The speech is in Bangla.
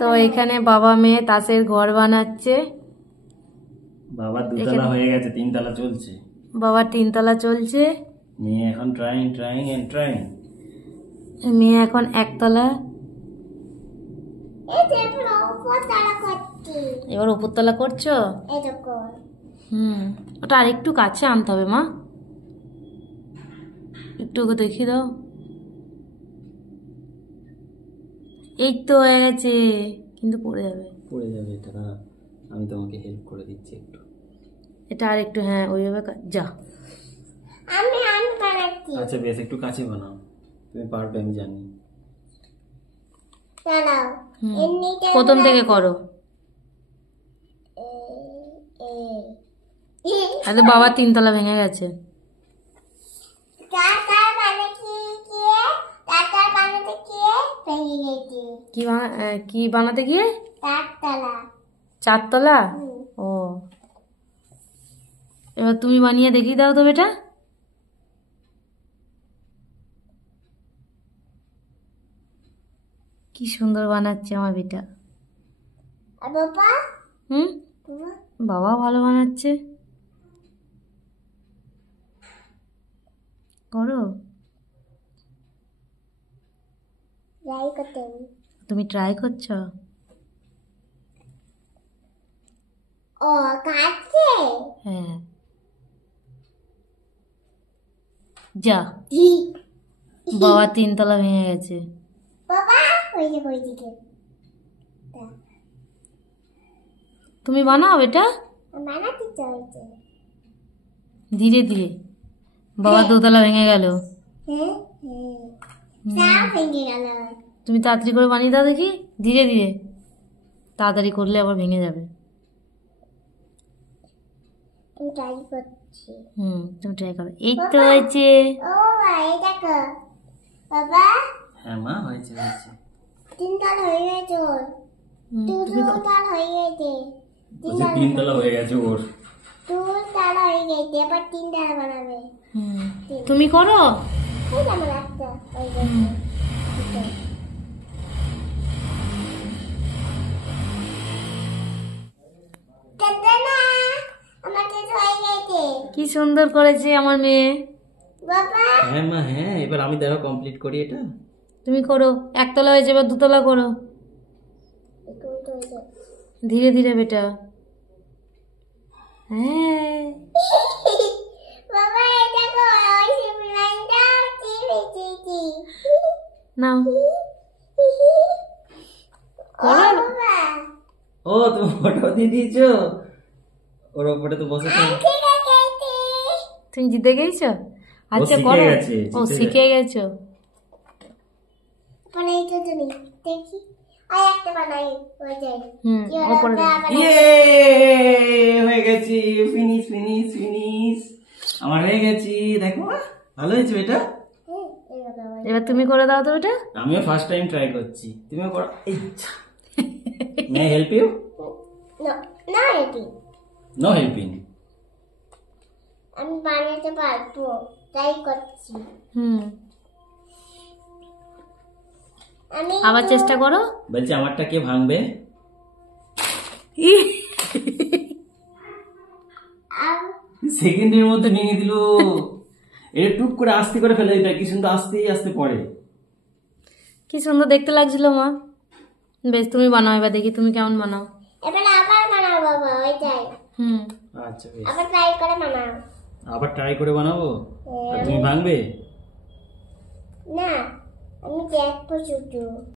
তো এখানে বাবা মেয়ে তাসের ঘর বানাচ্ছে। বাবা দুতলা হয়ে গেছে, তিনতলা চলছে। বাবা তিনতলা চলছে, মেয়ে এখন ট্রাইং এন্ড ট্রাইং। মেয়ে এখন একতলা। এবার উপরতলা করছো? ওটা আর একটু কাছে আনতে হবে মা, একটু ওকে দেখিয়ে দাও। এই তো হয়ে গেছে, কিন্তু পড়ে যাবে। এটা আমি তোমাকে হেল্প করে দিচ্ছি একটু। এটা আর একটু, হ্যাঁ ওইভাবে যা। আমি বানাচ্ছি। আচ্ছা বেশ, একটু কাছে বানাও, তুমি পারবে আমি জানি। দাঁড়াও, প্রথম থেকে করো। আরে বাবা তিনতলা ভেঙে গেছে। কি বানাতে গিয়ে? চারতলা। ও, এবার তুমি বানিয়ে দেখিয়ে দাও তো বেটা। কি সুন্দর বানাচ্ছে আমার বেটা। বাবা ভালো বানাচ্ছে। করো, তুমি ট্রাই করছো? হ্যাঁ, যা। বাবা তিনতলা ভেঙে গেছে। তুমি বানাও এটা ধীরে ধীরে। বাবা দোতলা ভেঙে গেল। তুমি তাড়াতাড়ি করে বানিয়ে দাও দেখি, ধীরে ধীরে। তাড়াতাড়ি করলে আবার ভেঙে যাবে। তুমি ট্রাই করো। এই তো হয়েছে। হ্যাঁ মা, হয়েছে। তিনতলা হয়ে গেছে ওর। তিনতলা হয়ে গেছে ওর। দুতলা হয়ে গেছে, এবার তিনতলা বানাবে। তুমি করো। কি সুন্দর করেছে আমার মেয়ে। হ্যাঁ মা, হ্যাঁ এবার আমি দেখো কমপ্লিট করি এটা। তুমি করো। একতলা হয়েছে, এবার দুতলা করো। ধীরে ধীরে বেটা। হ্যাঁ, নাও। ও তুমি ফটো দিয়ে দিয়েছো ওর উপরে, তো বসে তুমি জিতে গেছো। আচ্ছা করো। ও শিখে গেছো। হয়ে গেছি। ফিনিশ আমার হয়ে গেছি। দেখো ভালো হয়েছে এটা। এবার তুমি করে দাও তো এটা। আমিও ফার্স্ট টাইম ট্রাই করছি, তুমিও করো। May help you? No helping. আমি বানাতে পারবো, ট্রাই করছি। আবার চেষ্টা করো। বলছি আমারটা কে ভাঙবে? সেকেন্ডের মধ্যে ভেঙে দিল। এটা টুক করে আস্তে করে ফেলে দিতে, কি সুন্দর আস্তে আস্তে পড়ে। কি সুন্দর দেখতে লাগছিল মা। বেশ, তুমি বানাও এবার দেখি তুমি কেমন বানাও। এবার আবার বানাও বাবা, ওইটাই। আচ্ছা বেশ, আবার ট্রাই করে বানাও। আবার ট্রাই করে বানাবো। আর তুমি ভাঙবে না, আমি দেখবো শুধু।